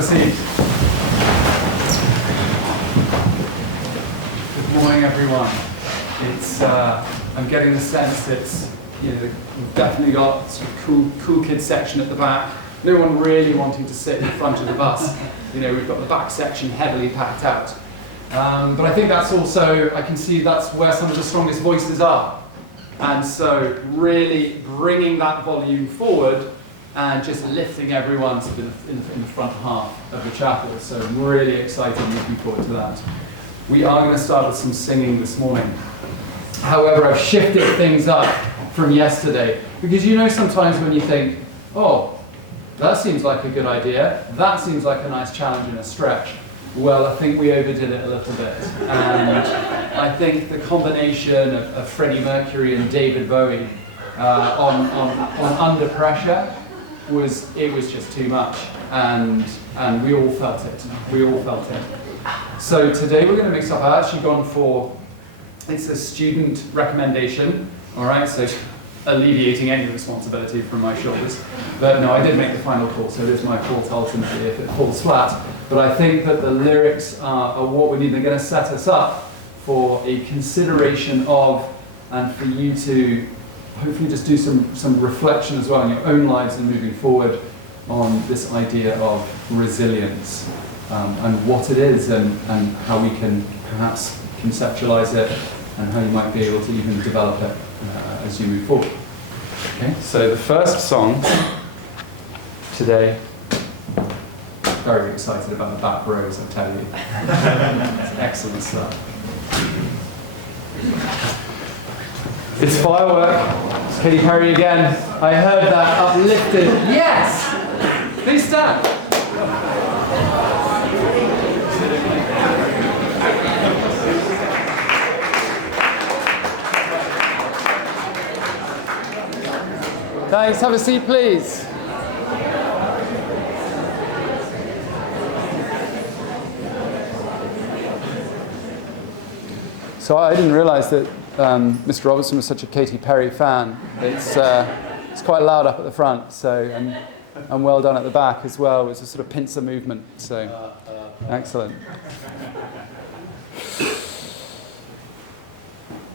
a seat. Good morning, everyone. I'm getting the sense that we've definitely got sort of cool kids section at the back. No one really wanting to sit in front of the bus. We've got the back section heavily packed out. But I think that's also, I can see that's where some of the strongest voices are. And so really bringing that volume forward and just lifting everyone sort of in the front half of the chapel. So I'm really excited and looking forward to that. We are going to start with some singing this morning. However, I've shifted things up from yesterday because sometimes when you think, oh, that seems like a good idea, that seems like a nice challenge and a stretch. Well, I think we overdid it a little bit. And I think the combination of Freddie Mercury and David Bowie on Under Pressure was just too much. And we all felt it. So today we're going to mix up. I've actually gone for, it's a student recommendation, all right? So alleviating any responsibility from my shoulders. But no, I did make the final call, so it is my fault ultimately if it falls flat. But I think that the lyrics are what we need. They're going to set us up for a consideration of, and for you to hopefully just do some reflection as well in your own lives and moving forward on this idea of resilience and what it is and how we can perhaps conceptualize it and how you might be able to even develop it as you move forward. Okay, so the first song today, very excited about the back rows, I tell you. It's excellent stuff. It's Firework. It's Katy Perry again. I heard that uplifted. Yes! Please stand. Thanks. Have a seat, please. So I didn't realise that Mr. Robertson was such a Katy Perry fan. It's quite loud up at the front, so and well done at the back as well. It was a sort of pincer movement, so excellent.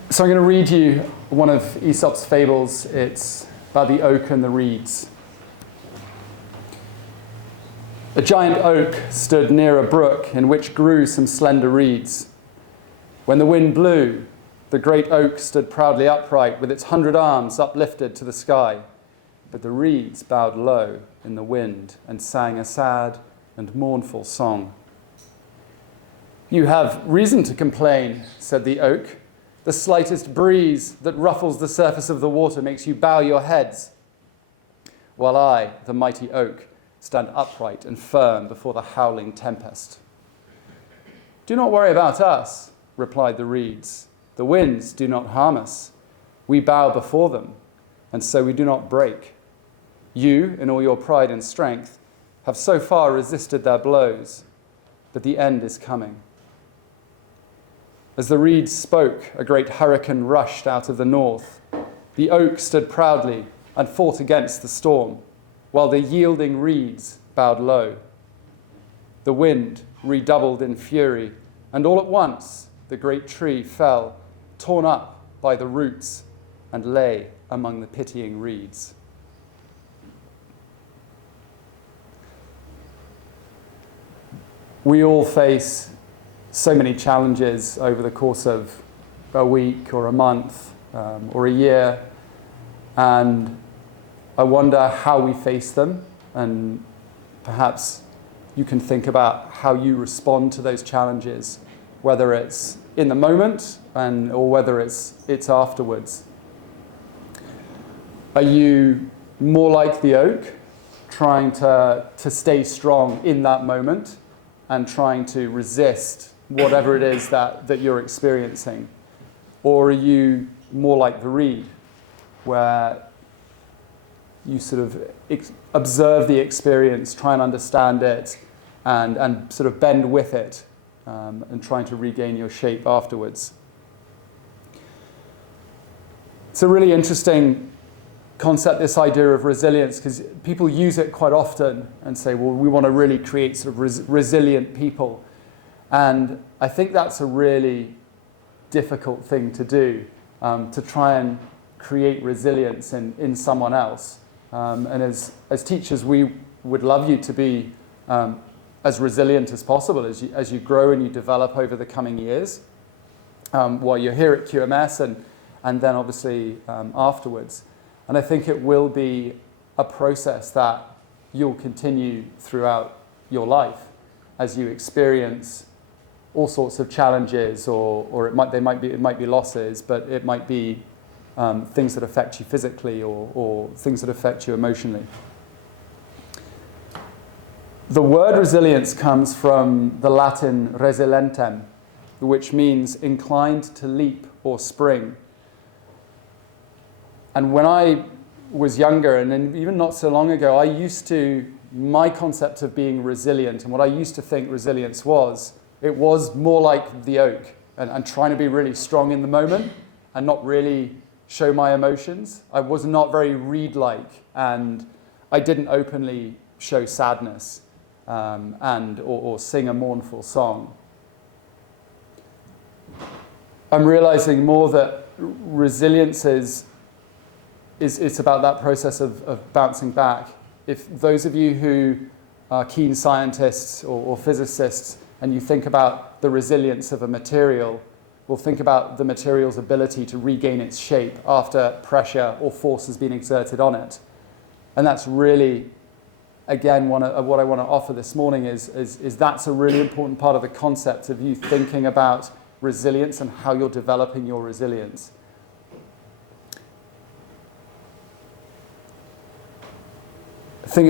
So I'm going to read you one of Aesop's fables. It's about the oak and the reeds. A giant oak stood near a brook in which grew some slender reeds. When the wind blew, the great oak stood proudly upright with its 100 arms uplifted to the sky. But the reeds bowed low in the wind and sang a sad and mournful song. "You have reason to complain," said the oak. "The slightest breeze that ruffles the surface of the water makes you bow your heads. While I, the mighty oak, stand upright and firm before the howling tempest." "Do not worry about us," replied the reeds. "The winds do not harm us. We bow before them, and so we do not break. You, in all your pride and strength, have so far resisted their blows, but the end is coming." As the reeds spoke, a great hurricane rushed out of the north. The oak stood proudly and fought against the storm, while the yielding reeds bowed low. The wind redoubled in fury, and all at once the great tree fell, torn up by the roots, and lay among the pitying reeds. We all face so many challenges over the course of a week or a month or a year, and I wonder how we face them, and perhaps you can think about how you respond to those challenges, whether it's in the moment or whether it's afterwards. Are you more like the oak, trying to stay strong in that moment and trying to resist whatever it is that you're experiencing? Or are you more like the reed, where you sort of observe the experience, try and understand it, and sort of bend with it, and trying to regain your shape afterwards? It's a really interesting concept, this idea of resilience, because people use it quite often and say, well, we want to really create sort of resilient people. And I think that's a really difficult thing to do, to try and create resilience in someone else. And as teachers, we would love you to be as resilient as possible as you grow and you develop over the coming years, while you're here at QMS and then obviously afterwards. And I think it will be a process that you'll continue throughout your life as you experience all sorts of challenges, or it might be losses, but it might be things that affect you physically or things that affect you emotionally. The word resilience comes from the Latin resilientem, which means inclined to leap or spring. And when I was younger, and then even not so long ago, my concept of being resilient and what I used to think resilience was, it was more like the oak and trying to be really strong in the moment and not really show my emotions. I was not very reed-like, and I didn't openly show sadness or sing a mournful song. I'm realizing more that resilience is about that process of bouncing back. If those of you who are keen scientists or physicists and you think about the resilience of a material, will think about the material's ability to regain its shape after pressure or force has been exerted on it. And that's really, again, what I want to offer this morning is that's a really important part of the concept of you thinking about resilience and how you're developing your resilience. I think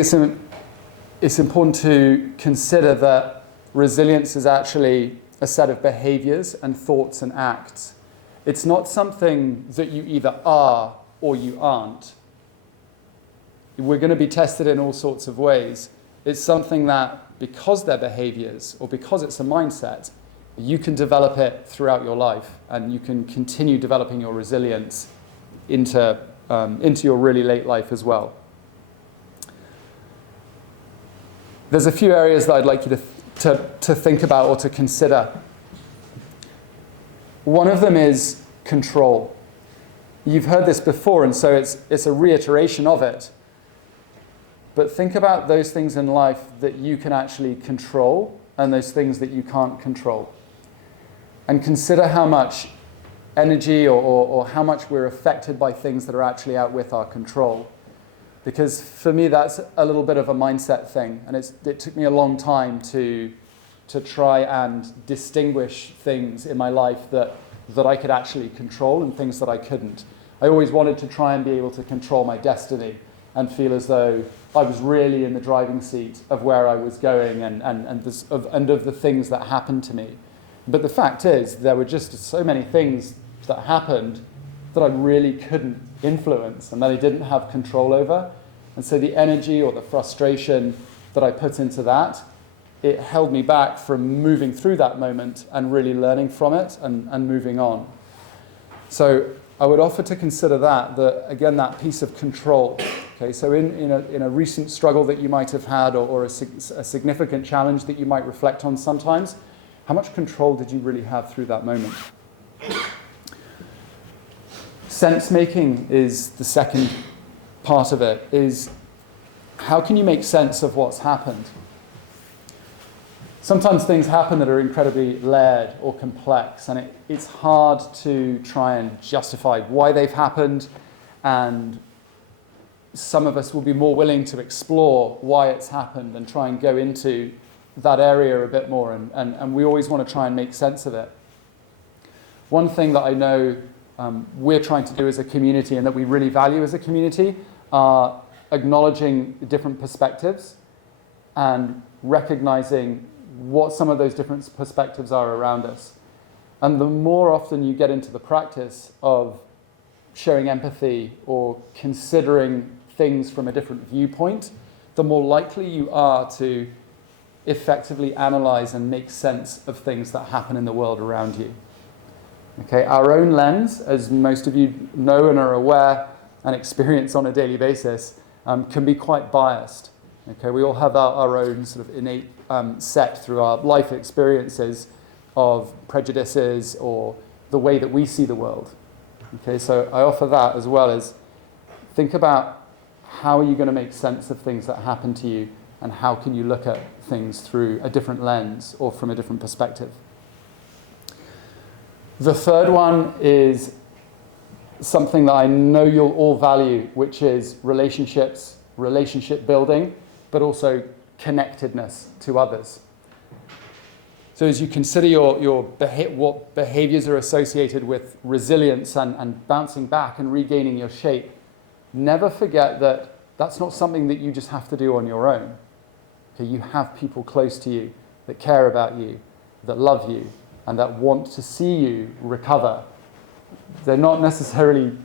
it's important to consider that resilience is actually a set of behaviors and thoughts and acts. It's not something that you either are or you aren't. We're going to be tested in all sorts of ways. It's something that, because they're behaviors or because it's a mindset, you can develop it throughout your life, and you can continue developing your resilience into your really late life as well. There's a few areas that I'd like you to think about or to consider. One of them is control. You've heard this before, and so it's a reiteration of it. But think about those things in life that you can actually control and those things that you can't control. And consider how much energy or how much we're affected by things that are actually out with our control. Because for me, that's a little bit of a mindset thing. And it took me a long time to try and distinguish things in my life that I could actually control and things that I couldn't. I always wanted to try and be able to control my destiny and feel as though I was really in the driving seat of where I was going and of the things that happened to me. But the fact is, there were just so many things that happened that I really couldn't influence and that I didn't have control over. And so the energy or the frustration that I put into that, it held me back from moving through that moment and really learning from it and moving on. So I would offer to consider again, that piece of control. Okay, so in a recent struggle that you might have had or a significant challenge that you might reflect on sometimes, how much control did you really have through that moment? Sense making is the second part of it, is how can you make sense of what's happened? Sometimes things happen that are incredibly layered or complex, and it's hard to try and justify why they've happened, and some of us will be more willing to explore why it's happened and try and go into that area a bit more, and we always want to try and make sense of it. One thing that I know we're trying to do as a community and that we really value as a community are acknowledging different perspectives and recognizing what some of those different perspectives are around us. And the more often you get into the practice of showing empathy or considering things from a different viewpoint, the more likely you are to effectively analyze and make sense of things that happen in the world around you. Okay, our own lens, as most of you know and are aware, and experience on a daily basis can be quite biased. Okay, we all have our own sort of innate set through our life experiences of prejudices or the way that we see the world. Okay, so I offer that as well as think about how are you going to make sense of things that happen to you, and how can you look at things through a different lens or from a different perspective. The third one is something that I know you'll all value, which is relationships, relationship building, but also connectedness to others. So as you consider what behaviors are associated with resilience and bouncing back and regaining your shape, never forget that that's not something that you just have to do on your own. Okay, you have people close to you that care about you, that love you, and that want to see you recover. They're not necessarily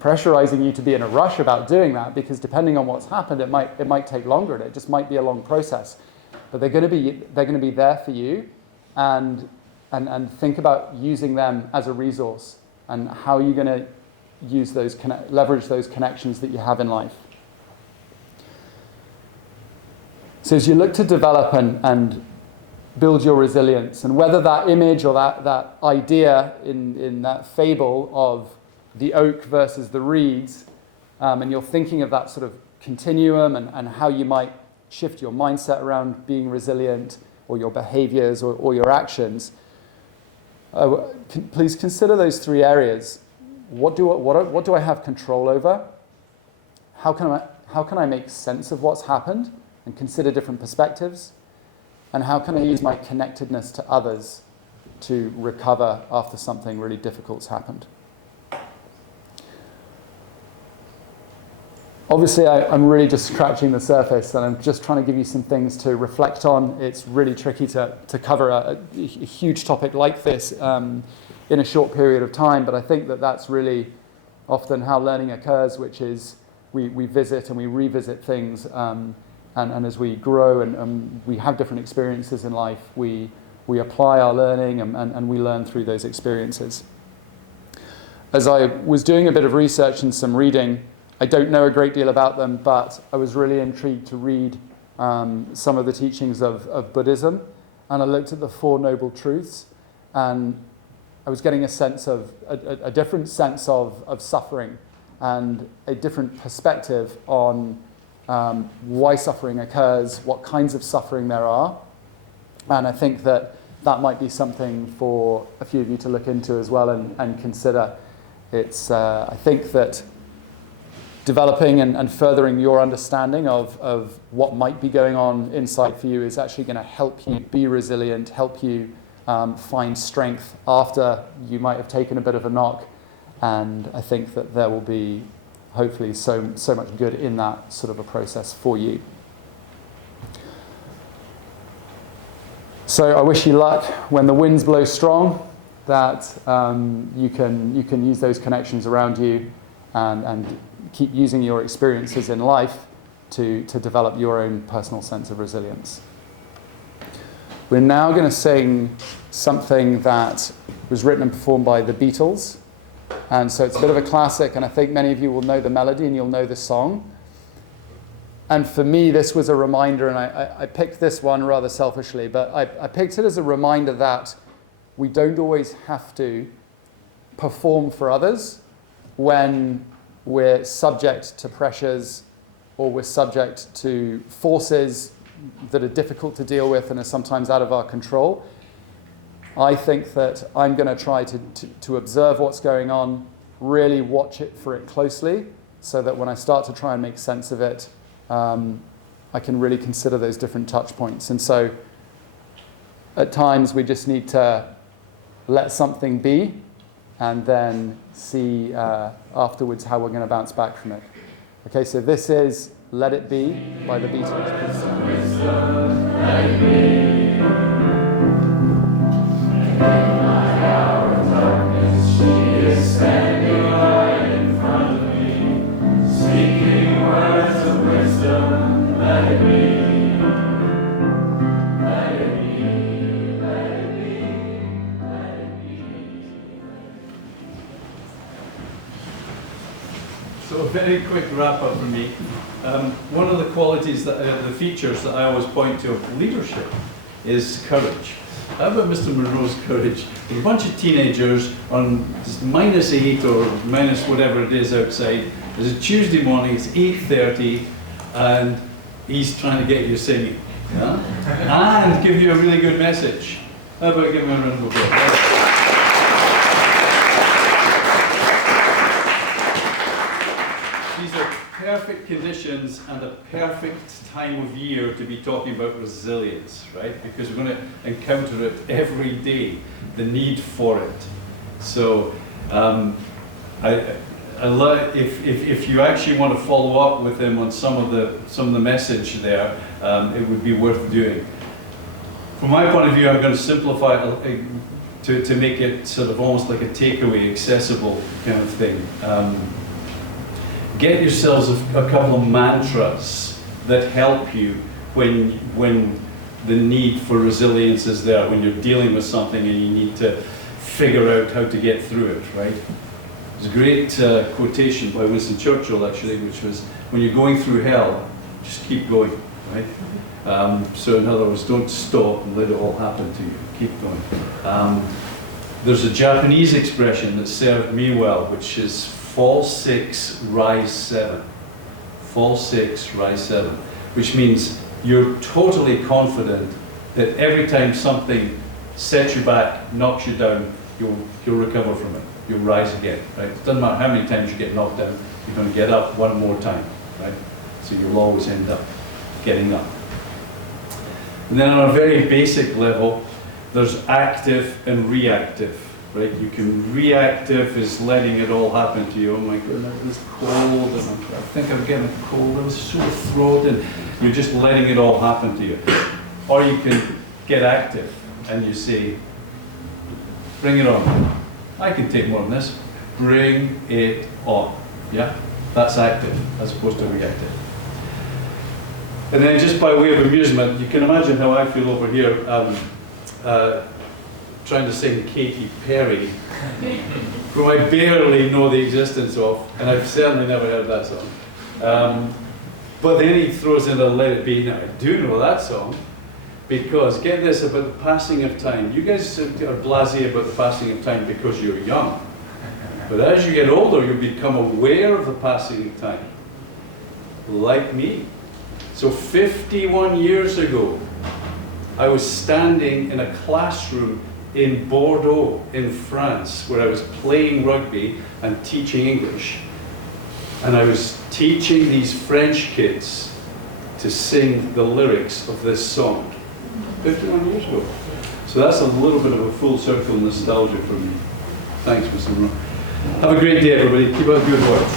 pressurizing you to be in a rush about doing that, because depending on what's happened, it might take longer, and it just might be a long process. But they're going to be there for you, and think about using them as a resource, and how you're going to use leverage those connections that you have in life. So as you look to develop and build your resilience, and whether that image or that idea in that fable of the oak versus the reeds, and you're thinking of that sort of continuum and how you might shift your mindset around being resilient, or your behaviors or your actions, please consider those three areas. What do I have control over? How can I make sense of what's happened and consider different perspectives? And how can I use my connectedness to others to recover after something really difficult's happened? Obviously, I'm really just scratching the surface, and I'm just trying to give you some things to reflect on. It's really tricky to cover a huge topic like this in a short period of time, but I think that's really often how learning occurs, which is we visit and we revisit things, and as we grow and we have different experiences in life, we apply our learning and we learn through those experiences. As I was doing a bit of research and some reading, I don't know a great deal about them, but I was really intrigued to read some of the teachings of Buddhism, and I looked at the Four Noble Truths, and I was getting a sense of a different sense of suffering and a different perspective on why suffering occurs, what kinds of suffering there are, and I think that might be something for a few of you to look into as well and consider. It's I think that developing and furthering your understanding of what might be going on inside for you is actually going to help you be resilient, help you find strength after you might have taken a bit of a knock. And I think that there will be hopefully so much good in that sort of a process for you. So I wish you luck when the winds blow strong, that you can use those connections around you and keep using your experiences in life to develop your own personal sense of resilience. We're now going to sing something that was written and performed by the Beatles. And so it's a bit of a classic, and I think many of you will know the melody and you'll know the song. And for me, this was a reminder, and I picked this one rather selfishly, but I picked it as a reminder that we don't always have to perform for others when we're subject to pressures or we're subject to forces that are difficult to deal with and are sometimes out of our control. I think that I'm going to try to observe what's going on, really watch it for it closely, so that when I start to try and make sense of it, I can really consider those different touch points. And so at times we just need to let something be and then see afterwards how we're going to bounce back from it. Okay, so this is Let It Be by the Beatles. Wisdom, let it be. In my hour of darkness, she is standing right in front of me, speaking words of wisdom. Let it be. Let it be. Let it be. Let it be. So a very quick wrap up from me. One of the qualities, the features that I always point to of leadership is courage. How about Mr. Monroe's courage? There's a bunch of teenagers on -8 or minus whatever it is outside. There's a Tuesday morning, it's 8:30, and he's trying to get you singing, yeah? And give you a really good message. How about giving him a round of applause? These are perfect conditions and a perfect time of year to be talking about resilience, right? Because we're going to encounter it every day, the need for it. So, if you actually want to follow up with him on some of the message there, it would be worth doing. From my point of view, I'm going to simplify it to make it sort of almost like a takeaway, accessible kind of thing. Get yourselves a couple of mantras that help you when the need for resilience is there, when you're dealing with something and you need to figure out how to get through it, right? There's a great quotation by Winston Churchill, actually, which was, when you're going through hell, just keep going, right? So in other words, don't stop and let it all happen to you. Keep going. There's a Japanese expression that served me well, which is fall 6, rise 7. Fall 6, rise 7. Which means you're totally confident that every time something sets you back, knocks you down, you'll recover from it. You'll rise again, right? It doesn't matter how many times you get knocked down, you're going to get up one more time, right? So you'll always end up getting up. And then on a very basic level, there's active and reactive, right? You can, reactive is letting it all happen to you. Oh my goodness, it's cold, and I think I'm getting a cold, I'm sore throat, and you're just letting it all happen to you. Or you can get active and you say, bring it on. I can take more than this. Bring it on. Yeah? That's active as opposed to reactive. And then just by way of amusement, you can imagine how I feel over here trying to sing Katy Perry, who I barely know the existence of, and I've certainly never heard that song. But then he throws in a Let It Be. Now, I do know that song, because, get this, about the passing of time. You guys are blasé about the passing of time because you're young. But as you get older, you become aware of the passing of time. Like me. So 51 years ago, I was standing in a classroom in Bordeaux, in France, where I was playing rugby and teaching English. And I was teaching these French kids to sing the lyrics of this song. 51 years ago. So that's a little bit of a full circle nostalgia for me. Thanks, Mr. Monroe. Have a great day, everybody. Keep up the good work.